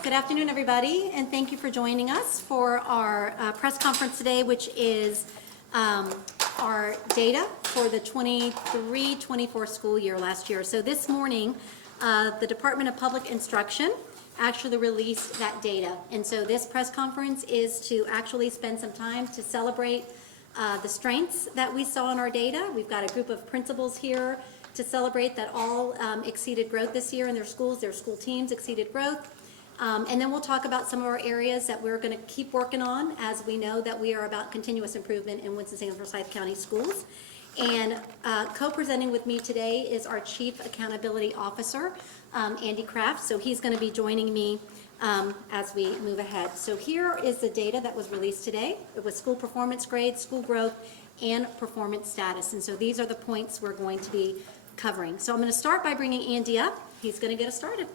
right, good afternoon, everybody, and thank you for joining us for our press conference today, which is our data for the 23-24 school year last year. So this morning, the Department of Public Instruction actually released that data. And so this press conference is to actually spend some time to celebrate the strengths that we saw in our data. We've got a group of principals here to celebrate that all exceeded growth this year in their schools. Their school teams exceeded growth. And then we'll talk about some of our areas that we're going to keep working on, as we know that we are about continuous improvement in Winston Salem Forsyth County Schools. And co-presenting with me today is our Chief Accountability Officer, Andy Kraft. So he's going to be joining me as we move ahead. So here is the data that was released today. It was school performance grades, school growth, and performance status. And so these are the points we're going to be covering. So I'm going to start by bringing Andy up. He's going to get us started.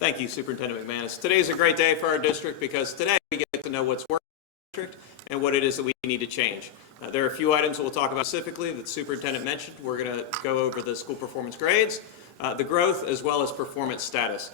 Thank you, Superintendent McManus. Today is a great day for our district because today we get to know what's working in our district and what it is that we need to change. There are a few items that we'll talk about specifically that the superintendent mentioned. We're going to go over the school performance grades, the growth, as well as performance status.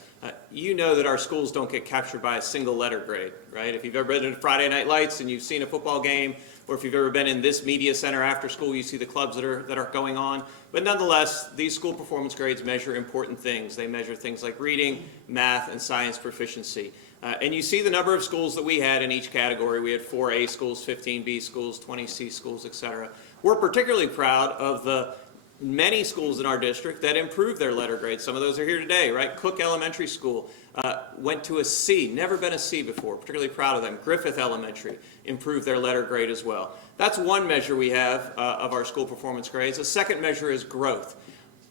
You know that our schools don't get captured by a single letter grade, right? If you've ever been to Friday Night Lights and you've seen a football game, or if you've ever been in this media center after school, you see the clubs that are going on. But nonetheless, these school performance grades measure important things. They measure things like reading, math, and science proficiency. And you see the number of schools that we had in each category. We had 4 A schools, 15 B schools, 20 C schools, etc. We're particularly proud of the many schools in our district that improved their letter grades. Some of those are here today, right? Cook Elementary School went to a C, never been a C before, particularly proud of them. Griffith Elementary improved their letter grade as well. That's one measure we have of our school performance grades. A second measure is growth.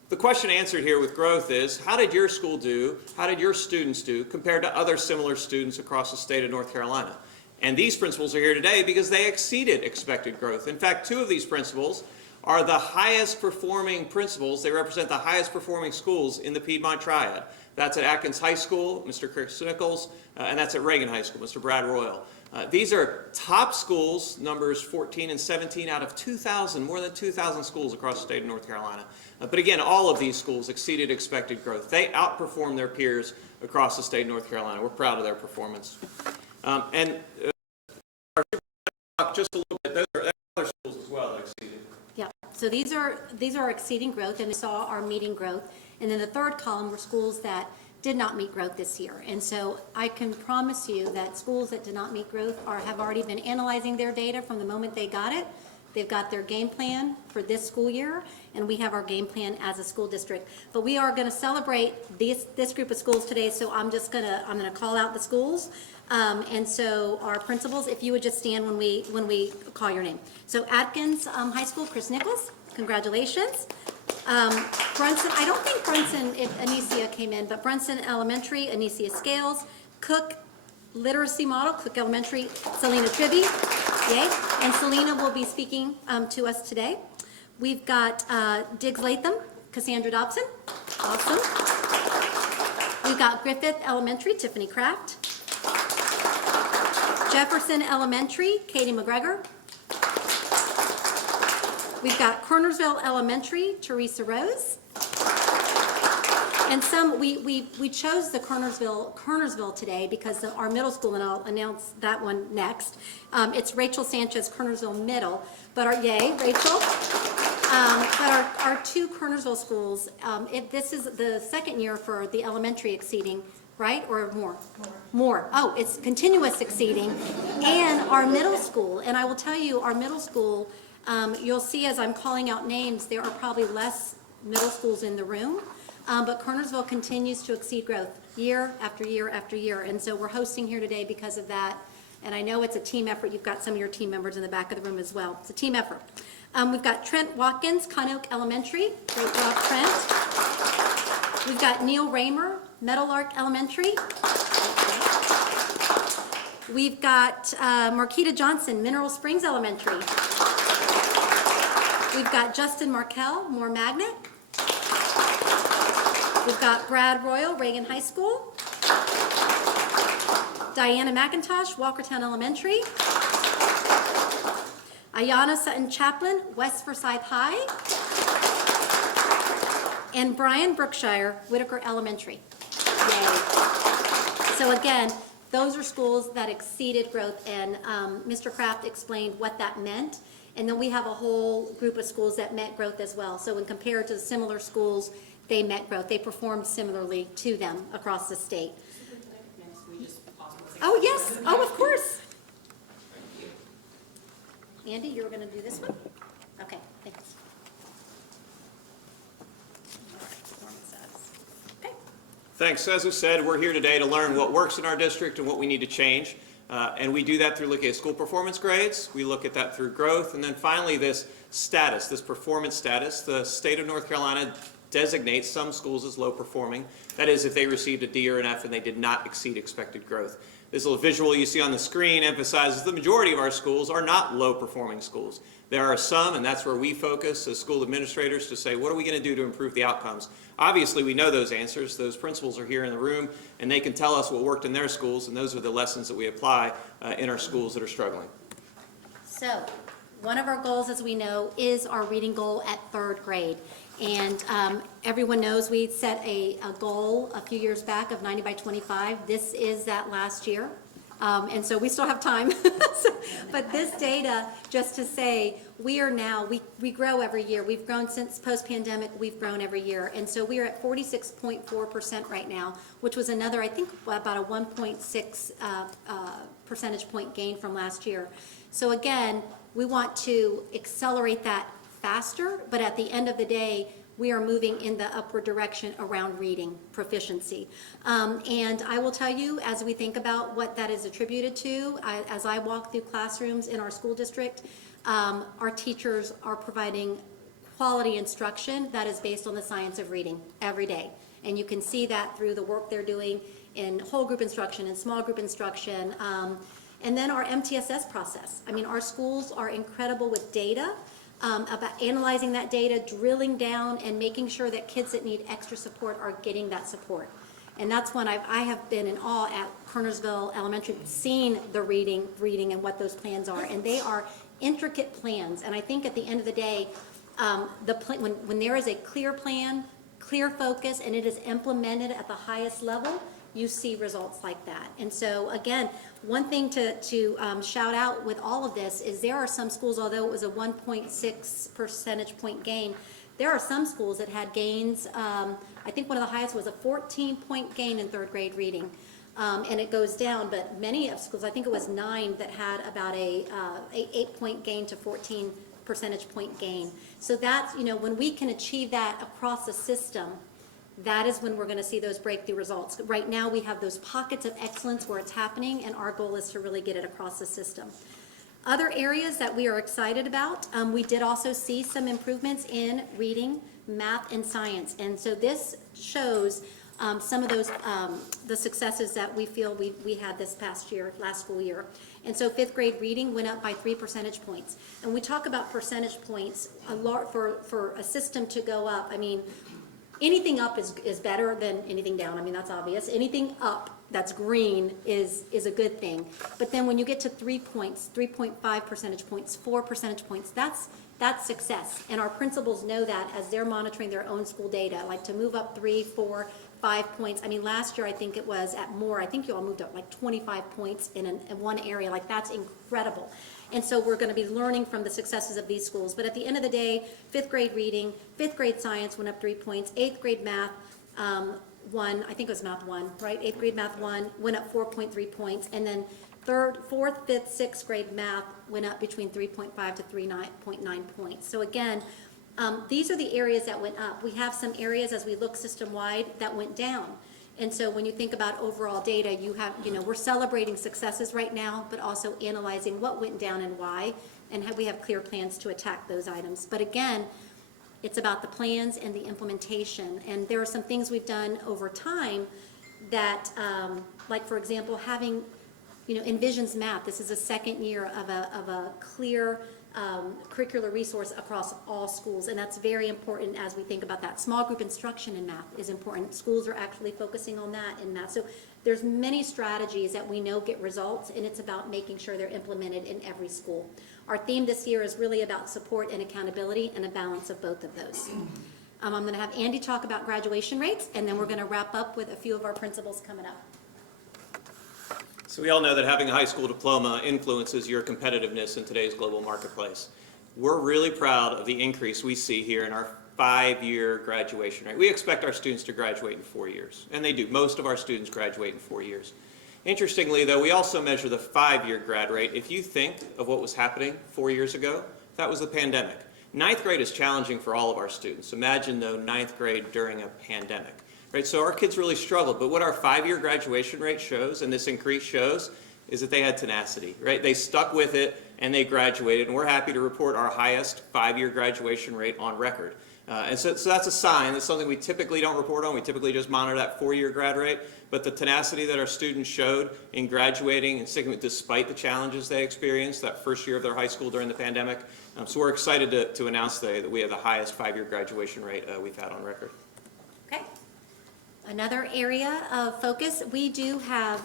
The question answered here with growth is, how did your school do, how did your students do compared to other similar students across the state of North Carolina? And these principals are here today because they exceeded expected growth. In fact, 2 of these principals are the highest performing principals. They represent the highest performing schools in the Piedmont Triad. That's at Atkins High School, Mr. Chris Nichols, and that's at Reagan High School, Mr. Brad Royal. These are top schools, numbers 14 and 17 out of 2,000, more than 2,000 schools across the state of North Carolina. But again, all of these schools exceeded expected growth. They outperformed their peers across the state of North Carolina. We're proud of their performance. Just a little bit, there are other schools as well that exceeded. Yeah, so these are exceeding growth, and we saw our meeting growth. And then the third column were schools that did not meet growth this year. And so I can promise you that schools that did not meet growth have already been analyzing their data from the moment they got it. They've got their game plan for this school year, and we have our game plan as a school district. But we are going to celebrate this group of schools today, so I'm going to call out the schools. And so our principals, if you would just stand when we call your name. So Atkins High School, Chris Nichols, congratulations. Brunson, I don't think Brunson, if Anicia came in, but Brunson Elementary, Anicia Scales. Cook Literacy Model, Cook Elementary, Selena Tribby, yay. And Selena will be speaking to us today. We've got Diggs Latham, Cassandra Dobson, awesome. We've got Griffith Elementary, Tiffany Kraft. Jefferson Elementary, Katie McGregor. We've got Kernersville Elementary, Teresa Rose. And we chose the Kernersville today because our middle school, and I'll announce that one next. It's Rachel Sanchez, Kernersville Middle, but yay, Rachel. But our 2 Kernersville schools, this is the second year for the elementary exceeding, right, or more? More. Oh, it's continuous exceeding. And our middle school, and I will tell you, our middle school, you'll see as I'm calling out names, there are probably less middle schools in the room, but Kernersville continues to exceed growth year after year after year. And so we're hosting here today because of that. And I know it's a team effort. You've got some of your team members in the back of the room as well. It's a team effort. We've got Trent Watkins, Conoke Elementary. Great job, Trent. We've got Neil Raymer, Meadowlark Elementary. We've got Marquita Johnson, Mineral Springs Elementary. We've got Justin Markell, Moore Magnet. We've got Brad Royal, Reagan High School. Diana McIntosh, Walkertown Elementary. Ayana Sutton Chaplin, West Forsyth High. And Brian Brookshire, Whitaker Elementary. Yay. So again, those are schools that exceeded growth, and Mr. Kraft explained what that meant. And then we have a whole group of schools that met growth as well. So when compared to similar schools, they met growth. They performed similarly to them across the state. Oh, yes. Oh, of course. Andy, you were going to do this one? Okay, thanks. All right, performance status. Okay. Thanks. As we said, we're here today to learn what works in our district and what we need to change. And we do that through looking at school performance grades. We look at that through growth. And then finally, this status, this performance status. The state of North Carolina designates some schools as low performing. That is, if they received a D or an F and they did not exceed expected growth. This little visual you see on the screen emphasizes the majority of our schools are not low performing schools. There are some, and that's where we focus as school administrators to say, what are we going to do to improve the outcomes? Obviously, we know those answers. Those principals are here in the room, and they can tell us what worked in their schools, and those are the lessons that we apply in our schools that are struggling. So, one of our goals, as we know, is our reading goal at 3rd grade. And everyone knows we set a goal a few years back of 90 by 25. This is that last year. And so we still have time. But this data, just to say, we are now, we grow every year. We've grown since post-pandemic, we've grown every year. And so we are at 46.4% right now, which was another, I think, about a 1.6 percentage point gain from last year. So again, we want to accelerate that faster, but at the end of the day, we are moving in the upward direction around reading proficiency. And I will tell you, as we think about what that is attributed to, as I walk through classrooms in our school district, our teachers are providing quality instruction that is based on the science of reading every day. And you can see that through the work they're doing in whole group instruction and small group instruction. And then our MTSS process. I mean, our schools are incredible with data, about analyzing that data, drilling down, and making sure that kids that need extra support are getting that support. And that's when I have been in awe at Kernersville Elementary, seeing the reading and what those plans are. And they are intricate plans. And I think at the end of the day, when there is a clear plan, clear focus, and it is implemented at the highest level, you see results like that. And so again, one thing to shout out with all of this is there are some schools, although it was a 1.6 percentage point gain, there are some schools that had gains. I think one of the highest was a 14-point gain in 3rd grade reading. And it goes down, but many of schools, I think it was 9 that had about a 8-point gain to 14 percentage point gain. So that's, when we can achieve that across the system, that is when we're going to see those breakthrough results. Right now, we have those pockets of excellence where it's happening, and our goal is to really get it across the system. Other areas that we are excited about, we did also see some improvements in reading, math, and science. And so this shows some of those, the successes that we feel we had this past year, last school year. And so 5th grade reading went up by 3 percentage points. And we talk about percentage points a lot for a system to go up. I mean, anything up is better than anything down. I mean, that's obvious. Anything up that's green is a good thing. But then when you get to 3 points, 3.5 percentage points, 4 percentage points, that's success. And our principals know that as they're monitoring their own school data, like to move up 3, 4, 5 points. I mean, last year I think it was at more. I think you all moved up like 25 points in one area. Like, that's incredible. And so we're going to be learning from the successes of these schools. But at the end of the day, 5th grade reading, 5th grade science went up 3 points, 8th grade math, 1, I think it was math 1, right? 8th grade math 1 went up 4.3 points. And then 3rd, 4th, 5th, 6th grade math went up between 3.5 to 3.9 points. So again, these are the areas that went up. We have some areas as we look system-wide that went down. And so when you think about overall data, you have, we're celebrating successes right now, but also analyzing what went down and why, and we have clear plans to attack those items. But again, it's about the plans and the implementation. And there are some things we've done over time that, like for example, having, Envisions Math. This is the 2nd year of a clear curricular resource across all schools, and that's very important as we think about that. Small group instruction in math is important. Schools are actually focusing on that in math. So there's many strategies that we know get results, and it's about making sure they're implemented in every school. Our theme this year is really about support and accountability and a balance of both of those. I'm going to have Andy talk about graduation rates, and then we're going to wrap up with a few of our principals coming up. So we all know that having a high school diploma influences your competitiveness in today's global marketplace. We're really proud of the increase we see here in our 5-year graduation rate. We expect our students to graduate in 4 years, and they do. Most of our students graduate in 4 years. Interestingly, though, we also measure the 5-year grad rate. If you think of what was happening 4 years ago, that was the pandemic. 9th grade is challenging for all of our students. Imagine, though, 9th grade during a pandemic. Right, so our kids really struggled, but what our 5-year graduation rate shows, and this increase shows, is that they had tenacity, right? They stuck with it and they graduated, and we're happy to report our highest 5-year graduation rate on record. And so that's a sign. That's something we typically don't report on. We typically just monitor that 4-year grad rate, but the tenacity that our students showed in graduating and sticking with despite the challenges they experienced that first year of their high school during the pandemic. So we're excited to announce today that we have the highest 5-year graduation rate we've had on record. Okay. Another area of focus, we do have,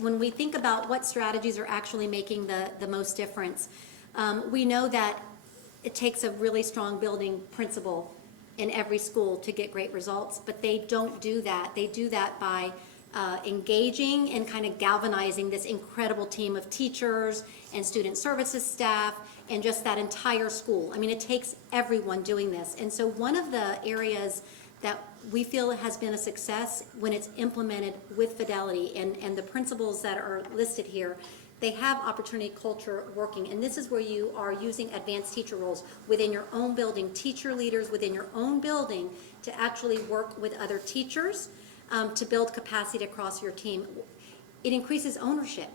when we think about what strategies are actually making the most difference, we know that it takes a really strong building principal in every school to get great results, but they don't do that. They do that by engaging and kind of galvanizing this incredible team of teachers and student services staff and just that entire school. I mean, it takes everyone doing this. And so one of the areas that we feel has been a success when it's implemented with fidelity, and the principles that are listed here, they have opportunity culture working, and this is where you are using advanced teacher roles within your own building, teacher leaders within your own building to actually work with other teachers to build capacity across your team. It increases ownership,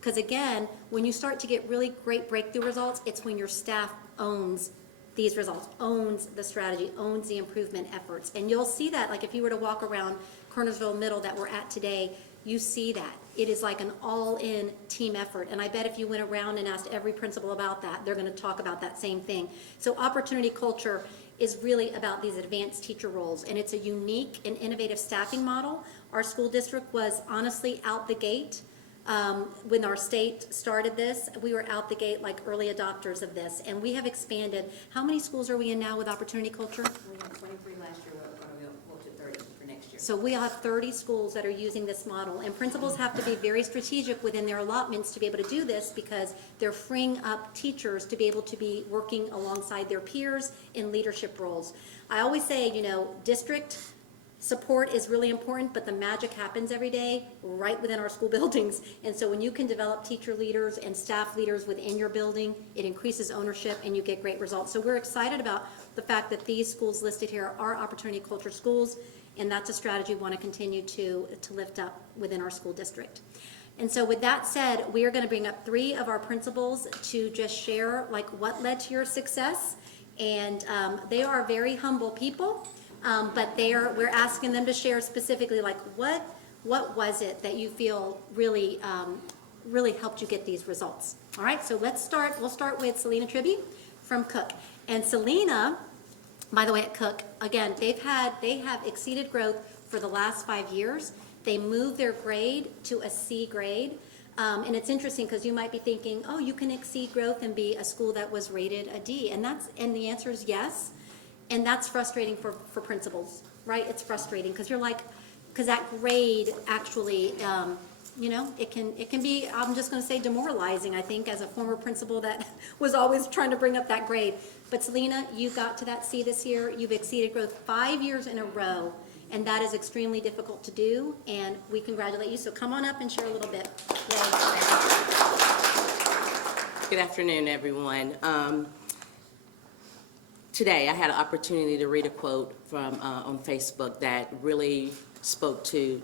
because again, when you start to get really great breakthrough results, it's when your staff owns these results, owns the strategy, owns the improvement efforts. And you'll see that, like if you were to walk around Kernersville Middle that we're at today, you see that. It is like an all-in team effort. And I bet if you went around and asked every principal about that, they're going to talk about that same thing. So opportunity culture is really about these advanced teacher roles, and it's a unique and innovative staffing model. Our school district was honestly out the gate. When our state started this, we were out the gate like early adopters of this, and we have expanded. How many schools are we in now with opportunity culture? We had 23 last year, we'll go to 30 for next year. So we have 30 schools that are using this model, and principals have to be very strategic within their allotments to be able to do this, because they're freeing up teachers to be able to be working alongside their peers in leadership roles. I always say, you know, district support is really important, but the magic happens every day right within our school buildings. And so when you can develop teacher leaders and staff leaders within your building, it increases ownership and you get great results. So we're excited about the fact that these schools listed here are opportunity culture schools, and that's a strategy we want to continue to lift up within our school district. And so with that said, we are going to bring up 3 of our principals to just share like what led to your success. And they are very humble people. But we're asking them to share specifically, like what was it that you feel really helped you get these results? All right, so we'll start with Selena Tribby from Cook. And Selena, by the way, at Cook, again, they have exceeded growth for the last 5 years. They moved their grade to a C grade. And it's interesting because you might be thinking, oh, you can exceed growth and be a school that was rated a D. And the answer is yes. And that's frustrating for principals, right? It's frustrating because because that grade actually, you know, it can be, I'm just going to say demoralizing, I think, as a former principal that was always trying to bring up that grade. But Selena, you got to that C this year. You've exceeded growth 5 years in a row, and that is extremely difficult to do, and we congratulate you. So come on up and share a little bit. Good afternoon, everyone. Today, I had an opportunity to read a quote from on Facebook that really spoke to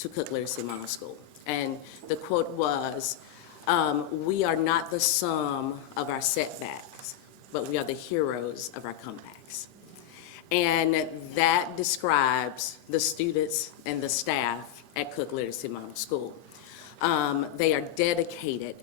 Cook Literacy Model School. And the quote was, we are not the sum of our setbacks, but we are the heroes of our comebacks. And that describes the students and the staff at Cook Literacy Model School. They are dedicated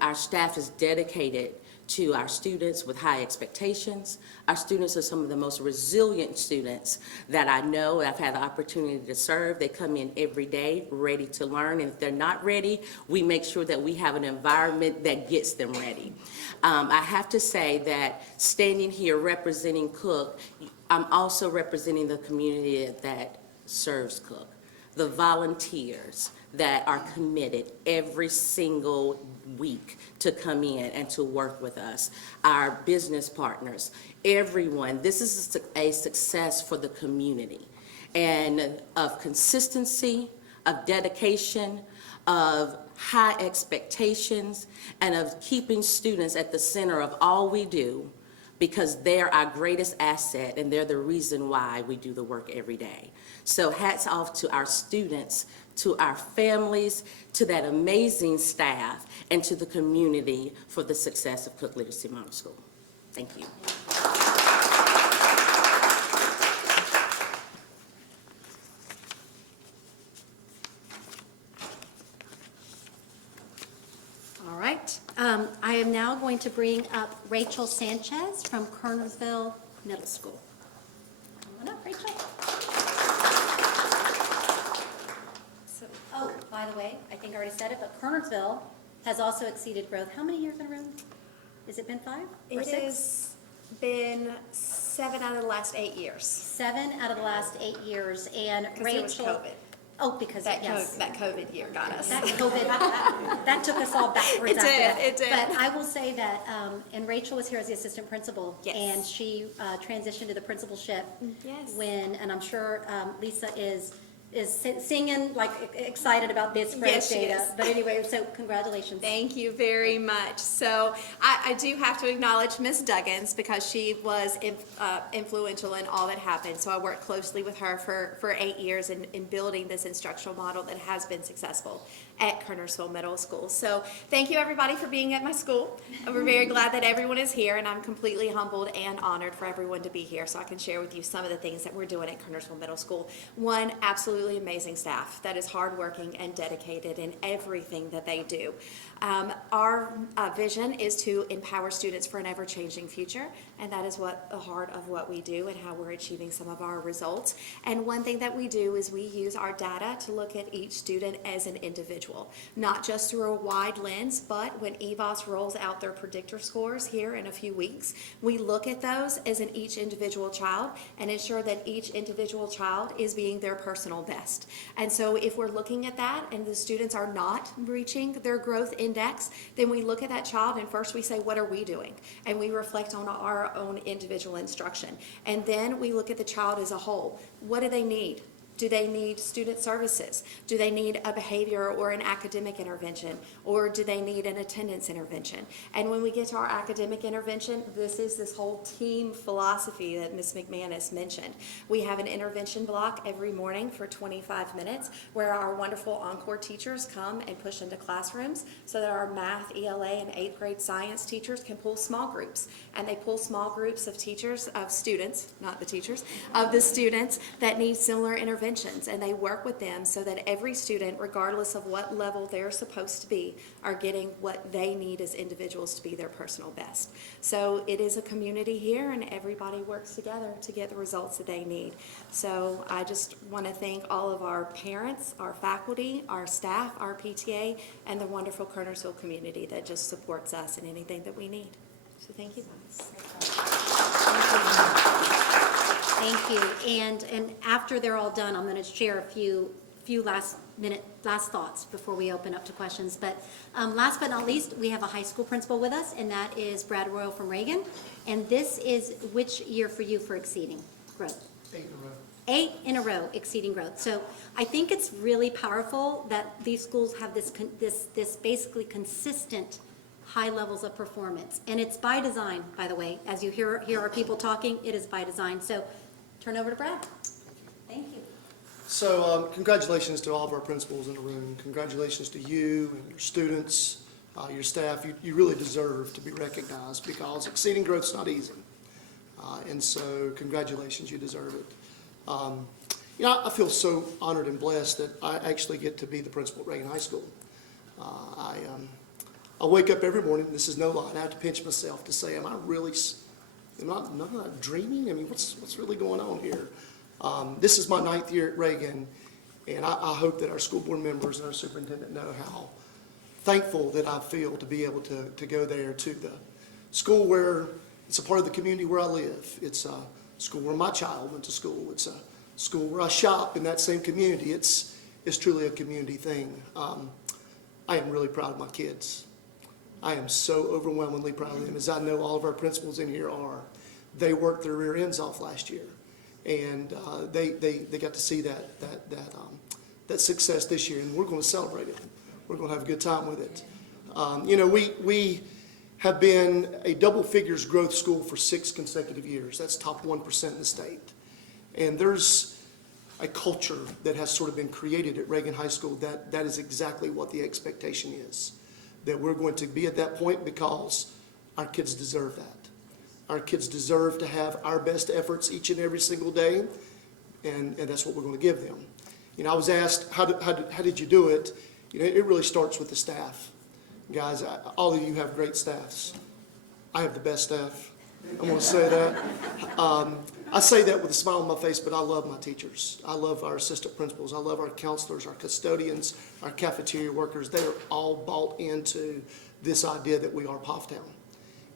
our staff is dedicated to our students with high expectations. Our students are some of the most resilient students that I know. I've had the opportunity to serve. They come in every day ready to learn, and if they're not ready, we make sure that we have an environment that gets them ready. I have to say that standing here representing Cook, I'm also representing the community that serves Cook, the volunteers that are committed every single week to come in and to work with us, our business partners, everyone. This is a success for the community, and of consistency, of dedication, of high expectations, and of keeping students at the center of all we do, because they're our greatest asset and they're the reason why we do the work every day. So hats off to our students, to our families, to that amazing staff, and to the community for the success of Cook Literacy Model School. Thank you. All right. I am now going to bring up Rachel Sanchez from Kernersville Middle School. Come on up, Rachel. So, oh, by the way, I think I already said it, but Kernersville has also exceeded growth. How many years in a row? Has it been 5 or It 6? has been 7 out of the last 8 years. 7 out of the last 8 years, and 'Cause there was Rachel. COVID. Oh, because That yes. that COVID year got us. That COVID, that took us all backwards. It after did, that. it did. But I will say that, and Rachel was here as the assistant principal. Yes. And she transitioned to the principalship. Yes. And I'm sure Lisa is singing, like, excited about this great Yes, she data. is. But anyway, so congratulations. Thank you very much. So I do have to acknowledge Miss Duggins because she was influential in all that happened. So I worked closely with her for 8 years in building this instructional model that has been successful at Kernersville Middle School. So thank you everybody for being at my school. We're very glad that everyone is here, and I'm completely humbled and honored for everyone to be here so I can share with you some of the things that we're doing at Kernersville Middle School. One, absolutely amazing staff that is hardworking and dedicated in everything that they do. Our vision is to empower students for an ever-changing future, and that is what the heart of what we do and how we're achieving some of our results. And one thing that we do is we use our data to look at each student as an individual, not just through a wide lens, but when EVOS rolls out their predictor scores here in a few weeks, we look at those as in each individual child and ensure that each individual child is being their personal best. And so if we're looking at that and the students are not reaching their growth index, then we look at that child and first we say, what are we doing? And we reflect on our own individual instruction. And then we look at the child as a whole. What do they need? Do they need student services? Do they need a behavior or an academic intervention? Or do they need an attendance intervention? And when we get to our academic intervention, this is this whole team philosophy that Ms. McManus mentioned. We have an intervention block every morning for 25 minutes where our wonderful Encore teachers come and push into classrooms so that our math, ELA, and 8th grade science teachers can pull small groups. And they pull small groups of teachers, of students, not the teachers, of the students that need similar interventions. And they work with them so that every student, regardless of what level they're supposed to be, are getting what they need as individuals to be their personal best. So it is a community here, and everybody works together to get the results that they need. So I just want to thank all of our parents, our faculty, our staff, our PTA, and the wonderful Kernersville community that just supports us in anything that we need. So thank you guys. Thank you. And after they're all done, I'm going to share a few last thoughts before we open up to questions. But last but not least, we have a high school principal with us, and that is Brad Royal from Reagan. And this is which year for you for exceeding growth? 8 in a row. 8 in a row exceeding growth. So I think it's really powerful that these schools have this basically consistent high levels of performance. And it's by design, by the way. As you hear our people talking, it is by design. So turn over to Brad. Thank you. So congratulations to all of our principals in the room. Congratulations to you and your students, your staff. You really deserve to be recognized because exceeding growth is not easy. And so congratulations, you deserve it. I feel so honored and blessed that I actually get to be the principal at Reagan High School. I wake up every morning, this is no lie, and I have to pinch myself to say, am I not dreaming? I mean, what's really going on here? This is my 9th year at Reagan, and I hope that our school board members and our superintendent know how thankful that I feel to be able to go there to the school where it's a part of the community where I live. It's a school where my child went to school. It's a school where I shop in that same community. It's truly a community thing. I am really proud of my kids. I am so overwhelmingly proud of them, as I know all of our principals in here are. They worked their rear ends off last year, and they got to see that success this year, and we're going to celebrate it. We're going to have a good time with it. We have been a double figures growth school for 6 consecutive years. That's top 1% in the state. And there's a culture that has sort of been created at Reagan High School that is exactly what the expectation is. That we're going to be at that point because our kids deserve that. Our kids deserve to have our best efforts each and every single day, and that's what we're going to give them. I was asked, how did you do it? It really starts with the staff. Guys, all of you have great staffs. I have the best staff. I'm going to say that. I say that with a smile on my face, but I love my teachers. I love our assistant principals. I love our counselors, our custodians, our cafeteria workers. They are all bought into this idea that we are Town.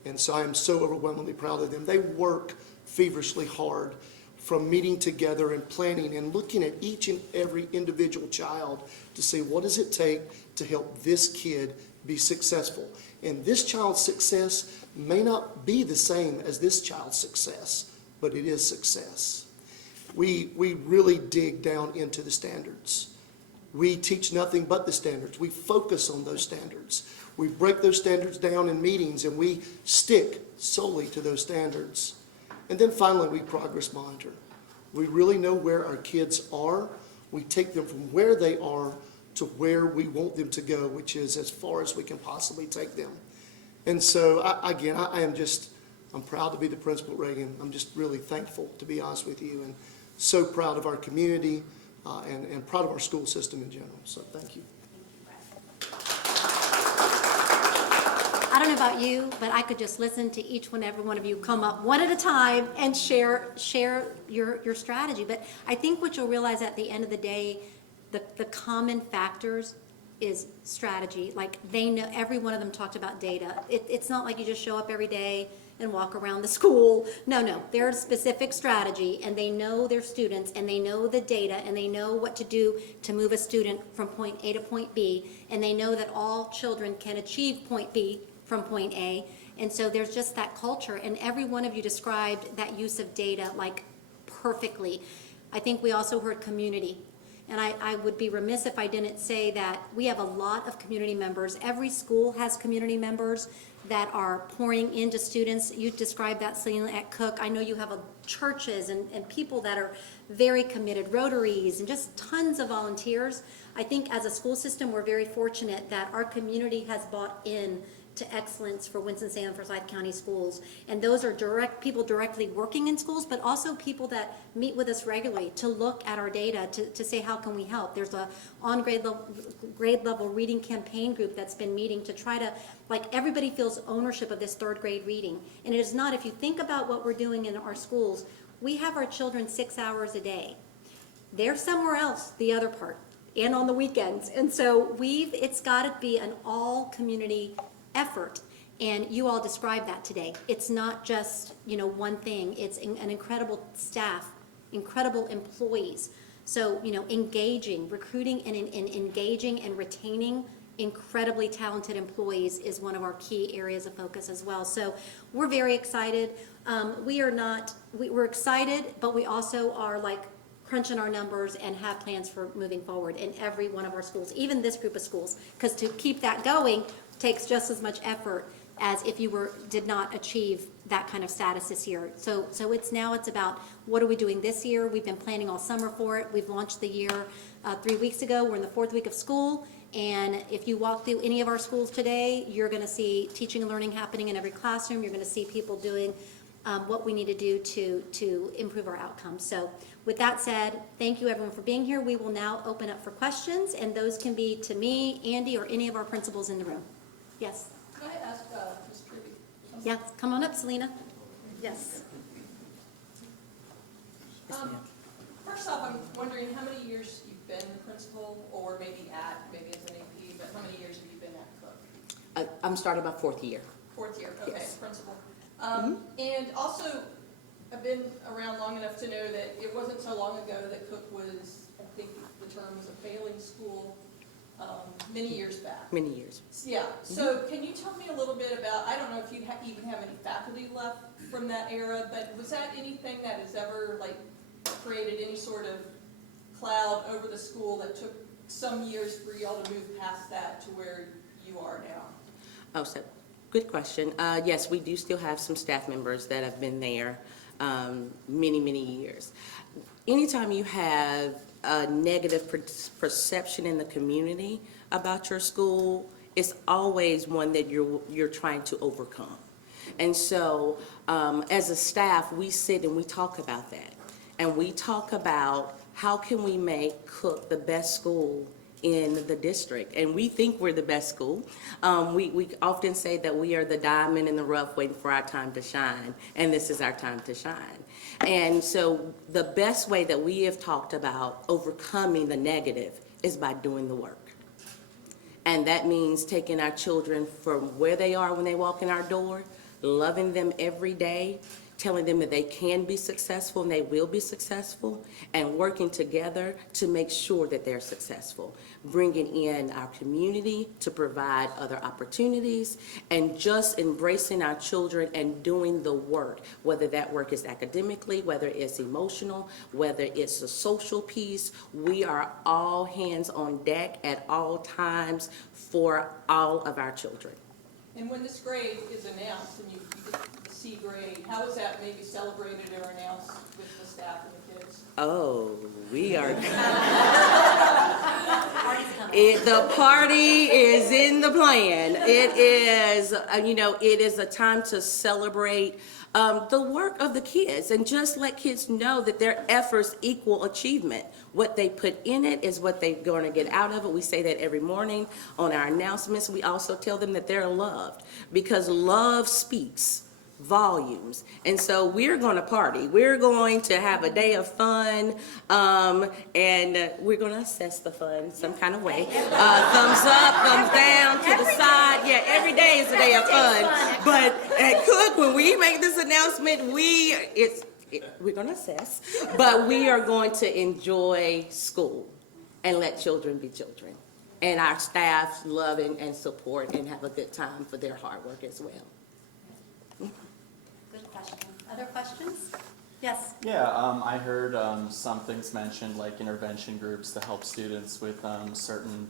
And so I am so overwhelmingly proud of them. They work feverishly hard, from meeting together and planning and looking at each and every individual child to see what does it take to help this kid be successful. And this child's success may not be the same as this child's success, but it is success. We really dig down into the standards. We teach nothing but the standards. We focus on those standards. We break those standards down in meetings, and we stick solely to those standards. And then finally, we progress monitor. We really know where our kids are. We take them from where they are to where we want them to go, which is as far as we can possibly take them. And so, I'm proud to be the principal at Reagan. I'm just really thankful, to be honest with you, and so proud of our community and proud of our school system in general. So thank you. I don't know about you, but I could just listen to every one of you come up one at a time and share your strategy. But I think what you'll realize at the end of the day, the common factors is strategy. Like, they know, every one of them talked about data. It's not like you just show up every day and walk around the school. No, there's specific strategy, and they know their students, and they know the data, and they know what to do to move a student from point A to point B, and they know that all children can achieve point B from point A. And so there's just that culture, and every one of you described that use of data like perfectly. I think we also heard community. And I would be remiss if I didn't say that we have a lot of community members. Every school has community members that are pouring into students. You described that, Selena, at Cook. I know you have churches and people that are very committed, Rotaries, and just tons of volunteers. I think as a school system, we're very fortunate that our community has bought in to excellence for Winston Salem, Forsyth County Schools. And those are people directly working in schools, but also people that meet with us regularly to look at our data to say, how can we help? There's a grade level reading campaign group that's been meeting to try to, everybody feels ownership of this 3rd grade reading. And it is not, if you think about what we're doing in our schools, we have our children 6 hours a day. They're somewhere else, the other part, and on the weekends. And so it's gotta be an all community effort, and you all described that today. It's not just one thing. It's an incredible staff, incredible employees. So engaging, recruiting, and engaging and retaining incredibly talented employees is one of our key areas of focus as well. So we're very excited. We're excited, but we also are crunching our numbers and have plans for moving forward in every one of our schools, even this group of schools, because to keep that going takes just as much effort as if you did not achieve that kind of status this year. So it's about what are we doing this year? We've been planning all summer for it. We've launched the year 3 weeks ago. We're in the 4th week of school, and if you walk through any of our schools today, you're going to see teaching and learning happening in every classroom. You're going to see people doing what we need to do to improve our outcomes. So with that said, thank you everyone for being here. We will now open up for questions, and those can be to me, Andy, or any of our principals in the room. Yes? Can I ask Ms. Truby? Yeah, come on up, Selena. Yes. First off, I'm wondering how many years you've been the principal, or maybe as an AP, but how many years have you been at Cook? I'm starting my 4th year. 4th year, okay, Yes. principal. And also, I've been around long enough to know that it wasn't so long ago that Cook was, I think the term was a failing school, many years back. Many years. Yeah, so can you tell me a little bit about, I don't know if you even have any faculty left from that era, but was that anything that has ever like created any sort of cloud over the school that took some years for y'all to move past that to where you are now? Oh, so, good question. Yes, we do still have some staff members that have been there many, many years. Anytime you have a negative perception in the community about your school, it's always one that you're trying to overcome. And so, as a staff, we sit and we talk about that. And we talk about how can we make Cook the best school in the district. And we think we're the best school. We often say that we are the diamond in the rough waiting for our time to shine, and this is our time to shine. And so the best way that we have talked about overcoming the negative is by doing the work. And that means taking our children from where they are when they walk in our door, loving them every day, telling them that they can be successful and they will be successful, and working together to make sure that they're successful. Bringing in our community to provide other opportunities, and just embracing our children and doing the work, whether that work is academically, whether it's emotional, whether it's a social piece. We are all hands on deck at all times for all of our children. And when this grade is announced and you get the C grade, how is that maybe celebrated or announced with the staff and the kids? Oh, we are. Party's coming. The party is in the plan. It is, it is a time to celebrate the work of the kids and just let kids know that their efforts equal achievement. What they put in it is what they're going to get out of it. We say that every morning on our announcements. We also tell them that they're loved, because love speaks volumes. And so we're going to party. We're going to have a day of fun, and we're going to assess the fun some kind of way. Thumbs up, thumbs down, to the side. Yeah, every day is a day of fun. But at Cook, when we make this announcement, we're going to assess, but we are going to enjoy school and let children be children. And our staff love and support and have a good time for their hard work as well. Good question. Other questions? Yes. Yeah, I heard some things mentioned, like intervention groups to help students with certain,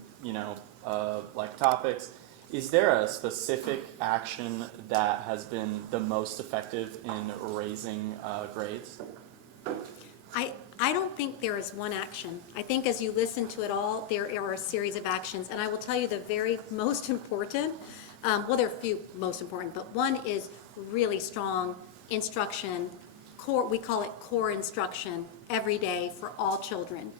like topics. Is there a specific action that has been the most effective in raising grades? I don't think there is one action. I think as you listen to it all, there are a series of actions. And I will tell you the very most important, well, there are a few most important, but one is really strong instruction, we call it core instruction, every day for all children.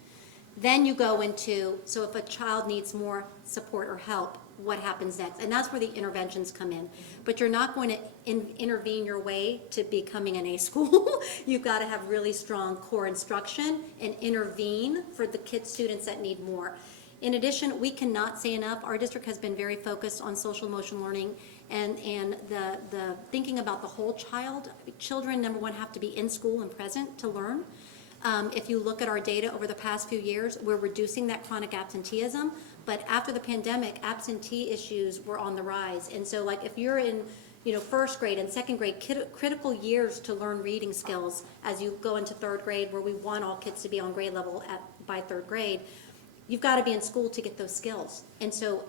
Then you go into, so if a child needs more support or help, what happens next? And that's where the interventions come in. But you're not going to intervene your way to becoming an A school. You've got to have really strong core instruction and intervene for the students that need more. In addition, we cannot say enough, our district has been very focused on social emotional learning and the thinking about the whole child. Children, number one, have to be in school and present to learn. If you look at our data over the past few years, we're reducing that chronic absenteeism. But after the pandemic, absentee issues were on the rise. And so like if you're in first grade and second grade, critical years to learn reading skills as you go into third grade, where we want all kids to be on grade level by third grade, you've got to be in school to get those skills. And so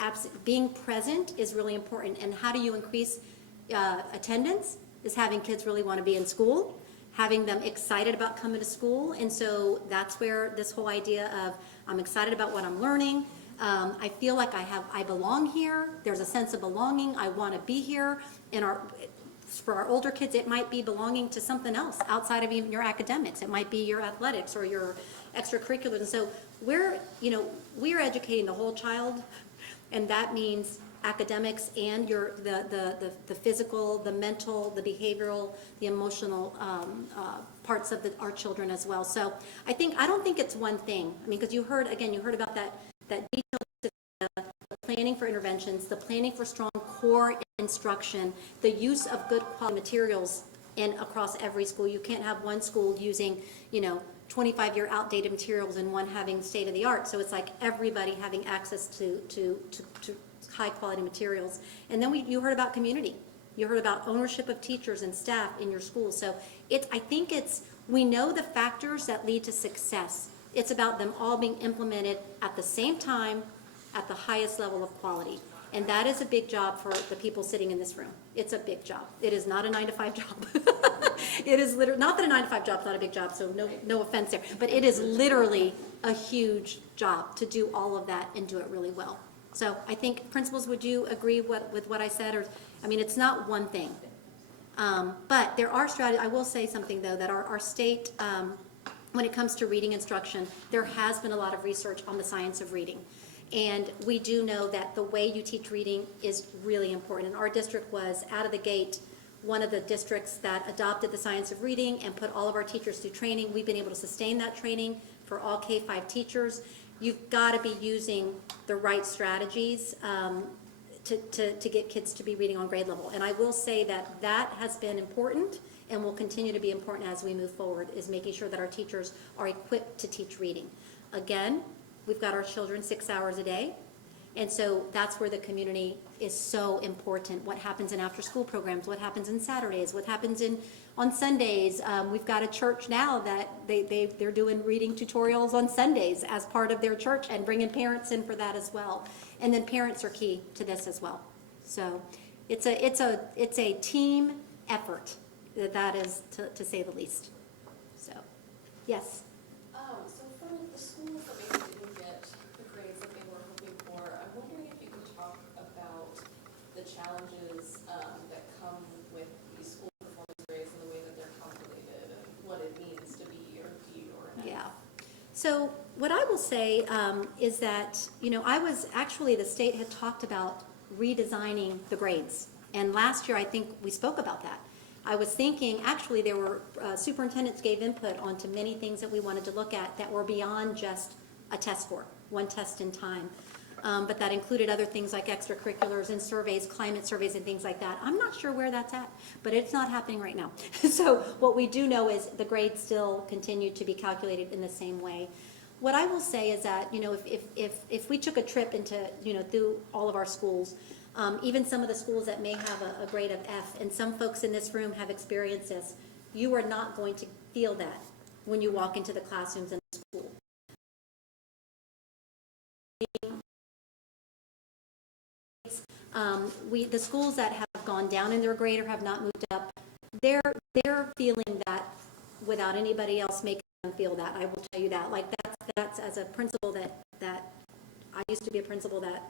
being present is really important. And how do you increase attendance? Is having kids really want to be in school, having them excited about coming to school. And so that's where this whole idea of I'm excited about what I'm learning. I feel like I belong here. There's a sense of belonging. I want to be here. For our older kids, it might be belonging to something else outside of even your academics. It might be your athletics or your extracurriculars. And so we're educating the whole child, and that means academics and the physical, the mental, the behavioral, the emotional parts of our children as well. So I don't think it's one thing. I mean, because you heard about that detailed the planning for interventions, the planning for strong core instruction, the use of good quality materials across every school. You can't have one school using, 25-year outdated materials and one having state of the art. So it's like everybody having access to high quality materials. And then you heard about community. You heard about ownership of teachers and staff in your schools. So we know the factors that lead to success. It's about them all being implemented at the same time at the highest level of quality. And that is a big job for the people sitting in this room. It's a big job. It is not a 9-to-5 job. It is literally, not that a 9-to-5 job is not a big job, so no offense there, but it is literally a huge job to do all of that and do it really well. So I think principals, would you agree with what I said? It's not one thing. But there are strategies. I will say something though, that our state, when it comes to reading instruction, there has been a lot of research on the science of reading. And we do know that the way you teach reading is really important. And our district was, out of the gate, one of the districts that adopted the science of reading and put all of our teachers through training. We've been able to sustain that training for all K-5 teachers. You've got to be using the right strategies to get kids to be reading on grade level. And I will say that has been important and will continue to be important as we move forward, is making sure that our teachers are equipped to teach reading. Again, we've got our children 6 hours a day, and so that's where the community is so important. What happens in after-school programs, what happens in Saturdays, what happens on Sundays. We've got a church now that they're doing reading tutorials on Sundays as part of their church and bringing parents in for that as well. And then parents are key to this as well. So it's a team effort, that is to say the least. So, yes. So for the schools that maybe didn't get the grades that they were hoping for, I'm wondering if you could talk about the challenges that come with these school performance grades and the way that they're calculated and what it means to be or D or an F. Yeah. So what I will say is that, the state had talked about redesigning the grades. And last year, I think we spoke about that. I was thinking, actually, there were superintendents gave input onto many things that we wanted to look at that were beyond just a test score, one test in time. But that included other things like extracurriculars and surveys, climate surveys and things like that. I'm not sure where that's at, but it's not happening right now. So what we do know is the grades still continue to be calculated in the same way. What I will say is that, if we took a trip into, through all of our schools, even some of the schools that may have a grade of F, and some folks in this room have experienced this, you are not going to feel that when you walk into the classrooms in the school. The schools that have gone down in their grade or have not moved up, they're feeling that without anybody else making them feel that. I will tell you that. Like that's as a principal that I used to be a principal that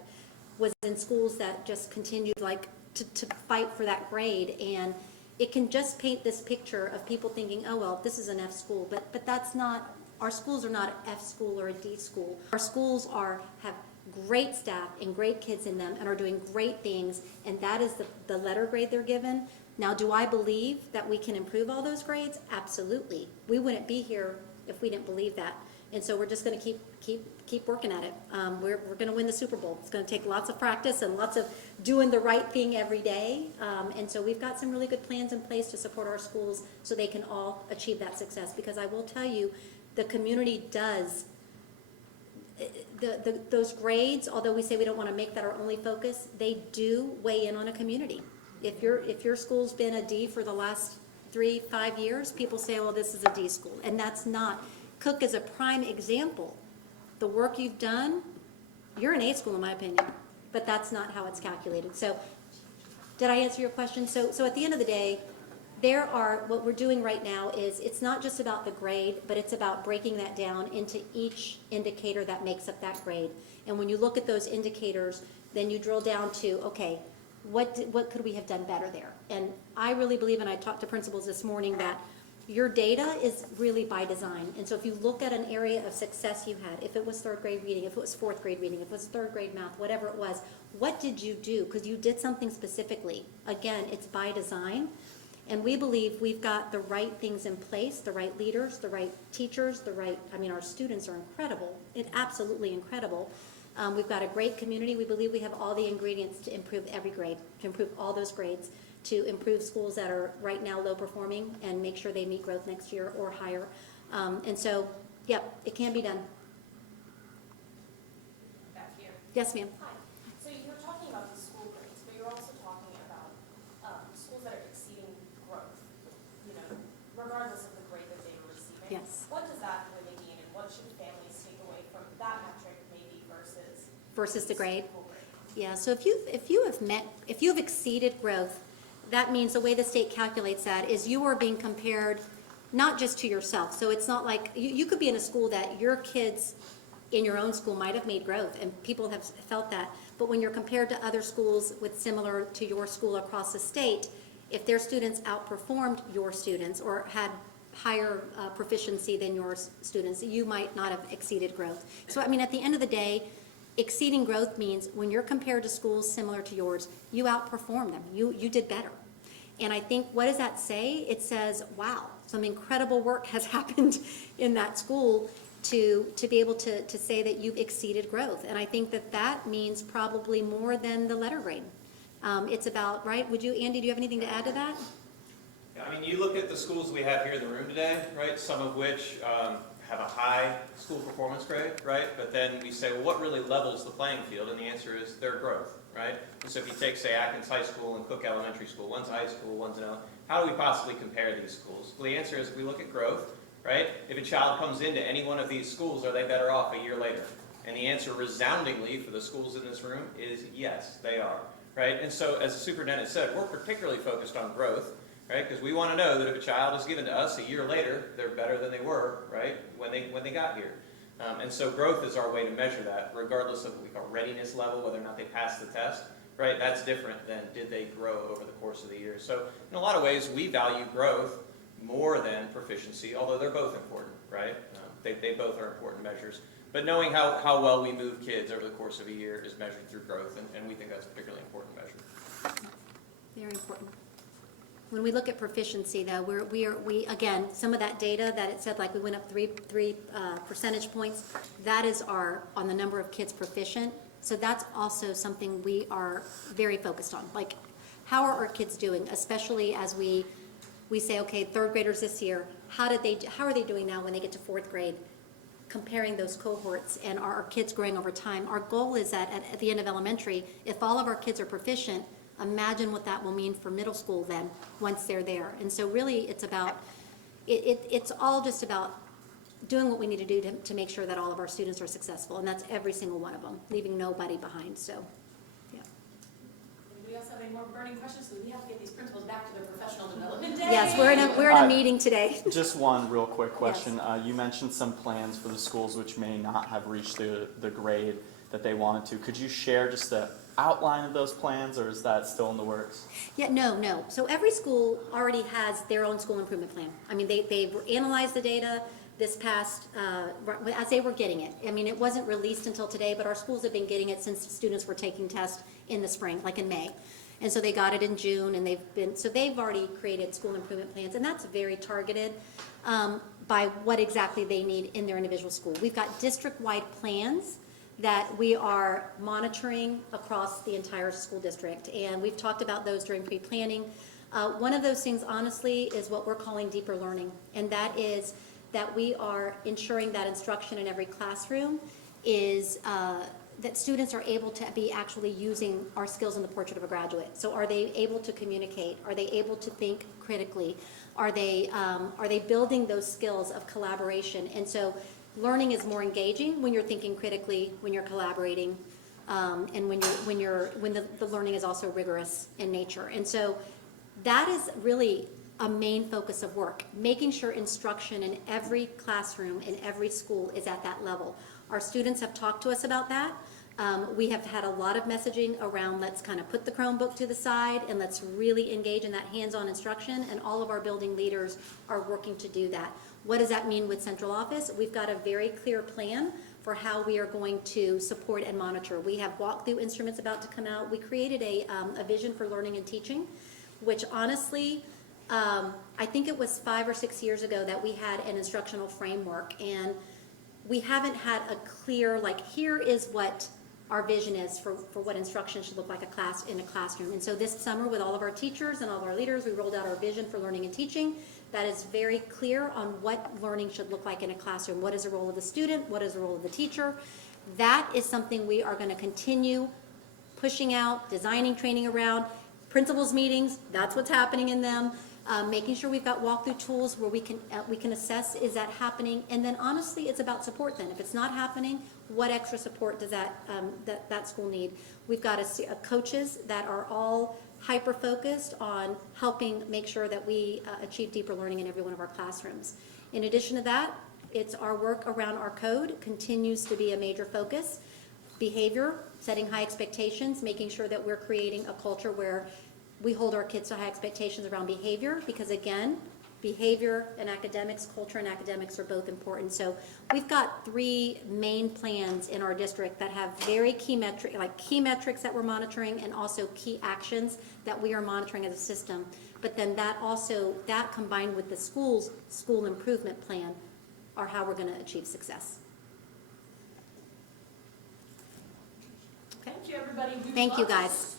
was in schools that just continued to fight for that grade, and it can just paint this picture of people thinking, oh well, this is an F school, but that's not. Our schools are not an F school or a D school. Our schools have great staff and great kids in them and are doing great things, and that is the letter grade they're given. Now, do I believe that we can improve all those grades? Absolutely. We wouldn't be here if we didn't believe that. And so we're just going to keep working at it. We're going to win the Super Bowl. It's going to take lots of practice and lots of doing the right thing every day. And so we've got some really good plans in place to support our schools so they can all achieve that success. Because I will tell you, the community does. Those grades, although we say we don't want to make that our only focus, they do weigh in on a community. If your school's been a D for the last 3-5 years, people say, well, this is a D school. And that's not. Cook is a prime example. The work you've done, you're an A school in my opinion, but that's not how it's calculated. So did I answer your question? So at the end of the day, what we're doing right now is it's not just about the grade, but it's about breaking that down into each indicator that makes up that grade. And when you look at those indicators, then you drill down to, okay, what could we have done better there? And I really believe, and I talked to principals this morning, that your data is really by design. And so if you look at an area of success you had, if it was third grade reading, if it was fourth grade reading, if it was third grade math, whatever it was, what did you do? Because you did something specifically. Again, it's by design. And we believe we've got the right things in place, the right leaders, the right teachers, our students are incredible, absolutely incredible. We've got a great community. We believe we have all the ingredients to improve every grade, to improve all those grades, to improve schools that are right now low performing and make sure they meet growth next year or higher. And so, yep, it can be done. Back here. Yes, ma'am. Hi. So you were talking about the school grades, but you're also talking about schools that are exceeding growth, regardless of the grade that they were receiving. Yes. What does that really mean, and what should families take away from that metric maybe Versus the grade. school grade? Yeah, so if you have exceeded growth, that means the way the state calculates that is you are being compared not just to yourself. So it's not like, you could be in a school that your kids in your own school might have made growth, and people have felt that. But when you're compared to other schools with similar to your school across the state, if their students outperformed your students or had higher proficiency than your students, you might not have exceeded growth. So, at the end of the day, exceeding growth means when you're compared to schools similar to yours, you outperform them. You did better. And I think, what does that say? It says, wow, some incredible work has happened in that school to be able to say that you've exceeded growth. And I think that means probably more than the letter grade. It's about, right? Andy, do you have anything to add to that? Yeah, you look at the schools we have here in the room today, right? Some of which have a high school performance grade, right? But then we say, well, what really levels the playing field? And the answer is their growth, right? And so if you take, say, Atkins High School and Cook Elementary School, one's a high school, one's an elementary, how do we possibly compare these schools? Well, the answer is we look at growth, right? If a child comes into any one of these schools, are they better off a year later? And the answer resoundingly for the schools in this room is yes, they are, right? And so as the superintendent said, we're particularly focused on growth, right? Because we want to know that if a child is given to us a year later, they're better than they were, right, when they got here. And so growth is our way to measure that, regardless of what we call readiness level, whether or not they passed the test, right? That's different than did they grow over the course of the year. So in a lot of ways, we value growth more than proficiency, although they're both important, right? They both are important measures. But knowing how well we move kids over the course of a year is measured through growth, and we think that's a particularly important measure. Very important. When we look at proficiency, though, we again, some of that data that it said, like we went up three percentage points, that is on the number of kids proficient. So that's also something we are very focused on. Like, how are our kids doing, especially as we say, okay, third graders this year, how are they doing now when they get to fourth grade? Comparing those cohorts, and are our kids growing over time? Our goal is that at the end of elementary, if all of our kids are proficient, imagine what that will mean for middle school then, once they're there. And so really, it's about, it's all just about doing what we need to do to make sure that all of our students are successful, and that's every single one of them, leaving nobody behind, so, yeah. We also have any more burning questions, so we have to get these principals back to their professional development day. Yes, we're in a meeting today. Just one real quick question. You mentioned some plans for the schools which may not have reached the grade that they wanted to. Could you share just the outline of those plans, or is that still in the works? Yeah, no. So every school already has their own school improvement plan. They've analyzed the data this past, as they were getting it. It wasn't released until today, but our schools have been getting it since students were taking tests in the spring, like in May. And so they got it in June, and they've already created school improvement plans, and that's very targeted by what exactly they need in their individual school. We've got district-wide plans that we are monitoring across the entire school district, and we've talked about those during pre-planning. One of those things, honestly, is what we're calling deeper learning, and that is that we are ensuring that instruction in every classroom is that students are able to be actually using our skills in the portrait of a graduate. So are they able to communicate? Are they able to think critically? Are they building those skills of collaboration? And so learning is more engaging when you're thinking critically, when you're collaborating, and when the learning is also rigorous in nature. And so that is really a main focus of work, making sure instruction in every classroom, in every school is at that level. Our students have talked to us about that. We have had a lot of messaging around let's kind of put the Chromebook to the side and let's really engage in that hands-on instruction, and all of our building leaders are working to do that. What does that mean with central office? We've got a very clear plan for how we are going to support and monitor. We have walkthrough instruments about to come out. We created a vision for learning and teaching, which honestly, I think it was 5 or 6 years ago that we had an instructional framework, and we haven't had a clear, like, here is what our vision is for what instruction should look like in a classroom. And so this summer, with all of our teachers and all of our leaders, we rolled out our vision for learning and teaching that is very clear on what learning should look like in a classroom. What is the role of the student? What is the role of the teacher? That is something we are going to continue pushing out, designing training around. Principals meetings, that's what's happening in them. Making sure we've got walkthrough tools where we can assess, is that happening? And then honestly, it's about support then. If it's not happening, what extra support does that school need? We've got coaches that are all hyper-focused on helping make sure that we achieve deeper learning in every one of our classrooms. In addition to that, it's our work around our code continues to be a major focus. Behavior, setting high expectations, making sure that we're creating a culture where we hold our kids to high expectations around behavior, because again, behavior and academics, culture and academics are both important. So we've got 3 main plans in our district that have very key metrics that we're monitoring, and also key actions that we are monitoring as a system. But then that combined with the school improvement plan are how we're going to achieve success. Thank you, everybody. Good Thank you, luck. guys.